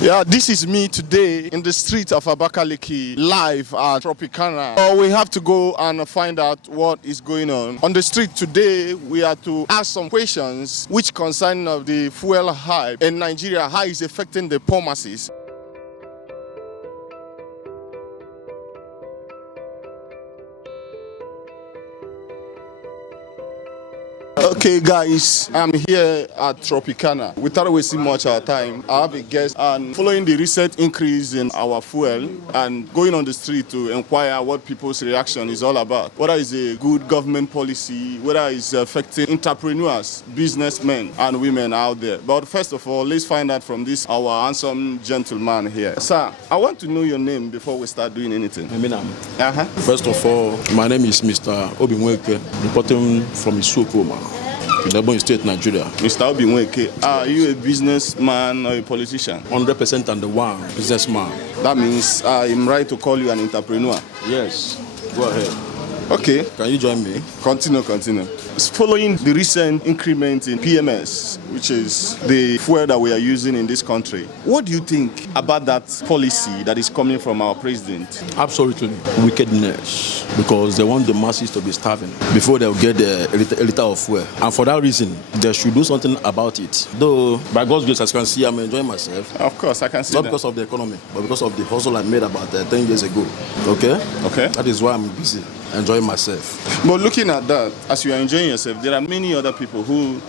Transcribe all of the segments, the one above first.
Yeah, this is me today in the street of Abakaliki, live at Tropicana. We have to go and find out what is going on. On the street today, we are to ask some questions which concern of the fuel hype in Nigeria, how it's affecting the poor masses. Okay guys, I'm here at Tropicana. Without wasting much of our time, I have a guest, and following the recent increase in our fuel and going on the street to inquire what people's reaction is all about, whether it's a good government policy, whether it's affecting entrepreneurs, businessmen and women out there. But first of all, let's find out from this our handsome gentleman here. Sir, I want to know your name before we start doing anything. First of all, my name is Mr. Obinweke, reporting from Isokoma, in Ebonyi State, Nigeria. Mr. Obinweke, are you a businessman or a politician? 100% and the one businessman. That means I'm right to call you an entrepreneur? Yes, go ahead. Okay. Can you join me? Continue. Following the recent increment in PMS, which is the fuel that we are using in this country, what do you think about that policy that is coming from our president? Absolutely wickedness, because they want the masses to be starving before they'll get a liter of fuel. And for that reason, they should do something about it. Though, by God's grace, as you can see, I'm enjoying myself. Of course, I can see Not that. because of the economy, but because of the hustle I made about 10 years ago. Okay? That is why I'm busy enjoying myself. But looking at that, as you are enjoying yourself, there are many other people who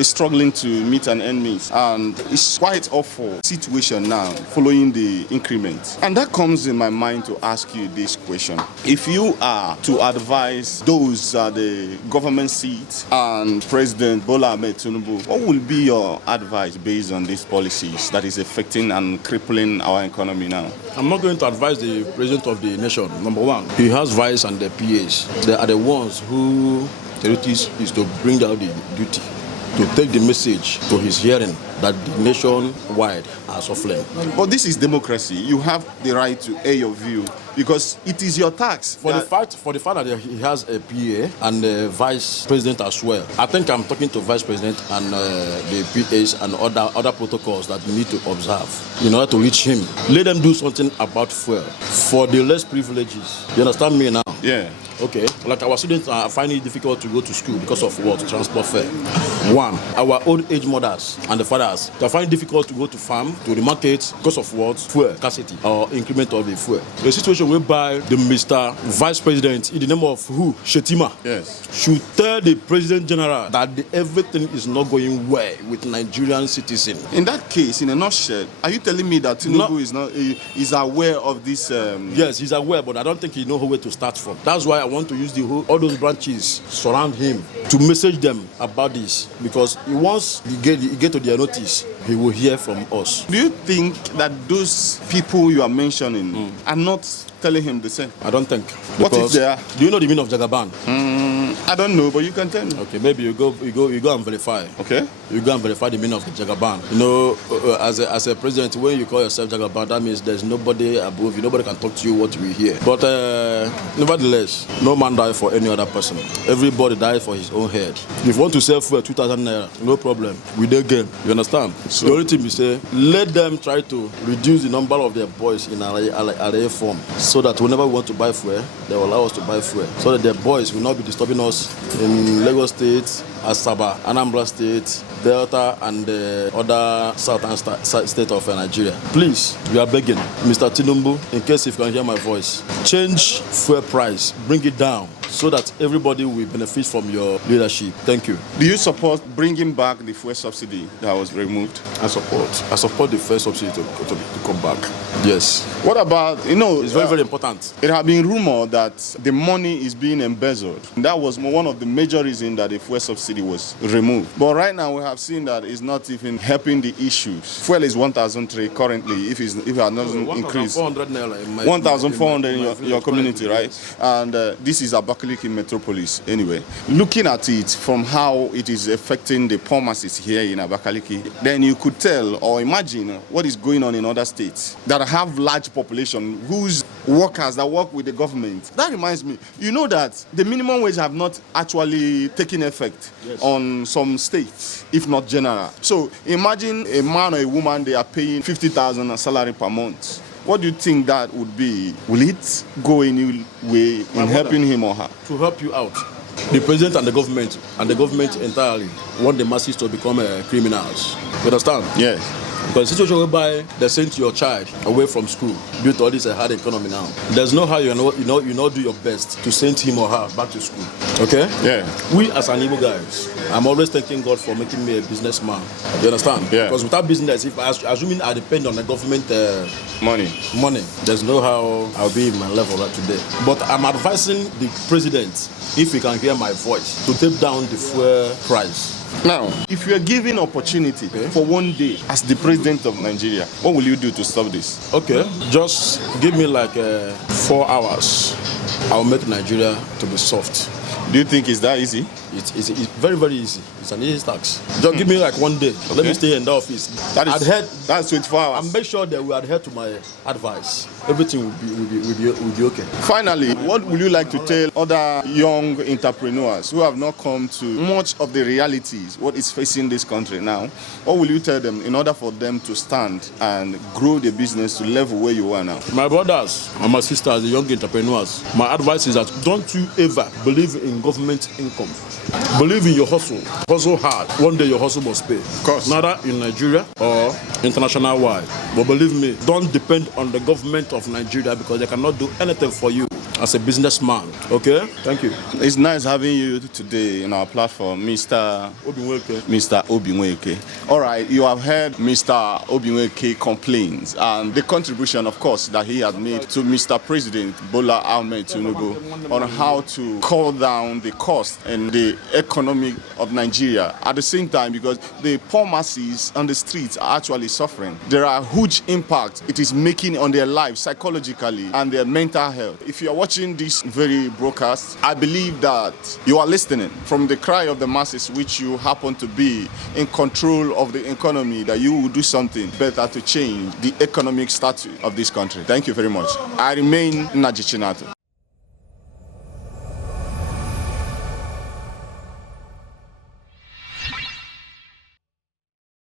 is struggling to meet an end meet, and it's quite awful situation now following the increment. And that comes in my mind to ask you this question. If you are to advise those at the government seat and President Bola Ahmed Tinubu, what will be your advice based on these policies that is affecting and crippling our economy now? I'm not going to advise the president of the nation. Number one, he has vice and the PAs. They are the ones who the duty is to bring down the duty, to take the message to his hearing that the nationwide are suffering. But this is democracy. You have the right to air your view because it is your tax. For the fact that he has a PA and a vice president as well, I think I'm talking to vice president and the PAs and other protocols that we need to observe in order to reach him. Let them do something about fuel for the less privileges. You understand me now? Yeah. Okay, like our students are finding it difficult to go to school because of what? Transport fare. One, our old age mothers and the fathers, they find it difficult to go to farm, to the market because of what? Fuel scarcity or increment of the fuel. The situation whereby the Mr. Vice President, in the name of who? Shetima, yes, should tell the President General that everything is not going well with Nigerian citizens. In that case, in a nutshell, are you telling me that Tinubu is aware of this? Yes, he's aware, but I don't think he knows where to start from. That's why I want to use all those branches surround him to message them about this, because once he get to their notice, he will hear from us. Do you think that those people you are mentioning are not telling him the same? I don't think. What if they are? Do you know the meaning of Jagaban? I don't know, but you can tell me. Okay, maybe you go and verify. Okay. You go and verify the meaning of Jagaban. You know, as a president, when you call yourself Jagaban, that means there's nobody above you. Nobody can talk to you what we hear. But nevertheless, no man died for any other person. Everybody died for his own head. If you want to sell fuel 2,000 naira, no problem. We dey game. You understand? So, the only thing we say, let them try to reduce the number of their boys in array form, so that whenever we want to buy fuel, they will allow us to buy fuel, so that their boys will not be disturbing us in Lagos State, Asaba, Anambra State, Delta, and the other southern state of Nigeria. Please, we are begging, Mr. Tinubu, in case if you can hear my voice, change fuel price, bring it down, so that everybody will benefit from your leadership. Thank you. Do you support bringing back the fuel subsidy that was removed? I support the fuel subsidy to come back. Yes. What about, it's very, very important. It has been rumored that the money is being embezzled. That was one of the major reasons that the fuel subsidy was removed. But right now we have seen that it's not even helping the issues. Fuel is 1,003 currently, if it had not increased. 1,400 naira in my 1,400 in your community, right? And this is about Abakaliki metropolis anyway. Looking at it from how it is affecting the poor masses here in Abakaliki, then you could tell or imagine what is going on in other states that have large population whose workers that work with the government. That reminds me, you know that the minimum wage have not actually taken effect on some states, if not general. So imagine a man or a woman, they are paying 50,000 salary per month. What do you think that would be? Will it go any way in helping him or her? To help you out. The president and the government entirely want the masses to become criminals. You understand? Yes. Because the situation whereby they send your child away from school due to all this hard economy now, there's no how you know do your best to send him or her back to school. Okay? Yeah. We as an Igbo guys, I'm always thanking God for making me a businessman. You understand? Yeah. Because without business, if assuming I depend on the government money, there's no how I'll be in my level right today. But I'm advising the president, if he can hear my voice, to tape down the fuel price. Now, if you are given opportunity for one day as the president of Nigeria, what will you do to stop this? Okay, just give me like 4 hours. I'll make Nigeria to be soft. Do you think it's that easy? It's very, very easy. It's an easy task. Just give me like one day. Let me stay in the office. That's 24 hours. And make sure that we adhere to my advice. Everything will be okay. Finally, what would you like to tell other young entrepreneurs who have not come to much of the realities, what is facing this country now? What will you tell them in order for them to stand and grow the business to level where you are now? My brothers and my sisters, the young entrepreneurs, my advice is that don't you ever believe in government income. Believe in your hustle. Hustle hard. One day your hustle must pay. Of course. Neither in Nigeria or international wide. But believe me, don't depend on the government of Nigeria because they cannot do anything for you as a businessman. Okay? Thank you. It's nice having you today in our platform, Mr. Obinweke. All right, you have heard Mr. Obinweke complaints and the contribution, of course, that he has made to Mr. President Bola Ahmed Tinubu on how to call down the cost and the economy of Nigeria. At the same time, because the poor masses on the streets are actually suffering. There are huge impact it is making on their lives psychologically and their mental health. If you are watching this very broadcast, I believe that you are listening from the cry of the masses, which you happen to be in control of the economy, that you will do something better to change the economic status of this country. Thank you very much. I remain Naji Chinato.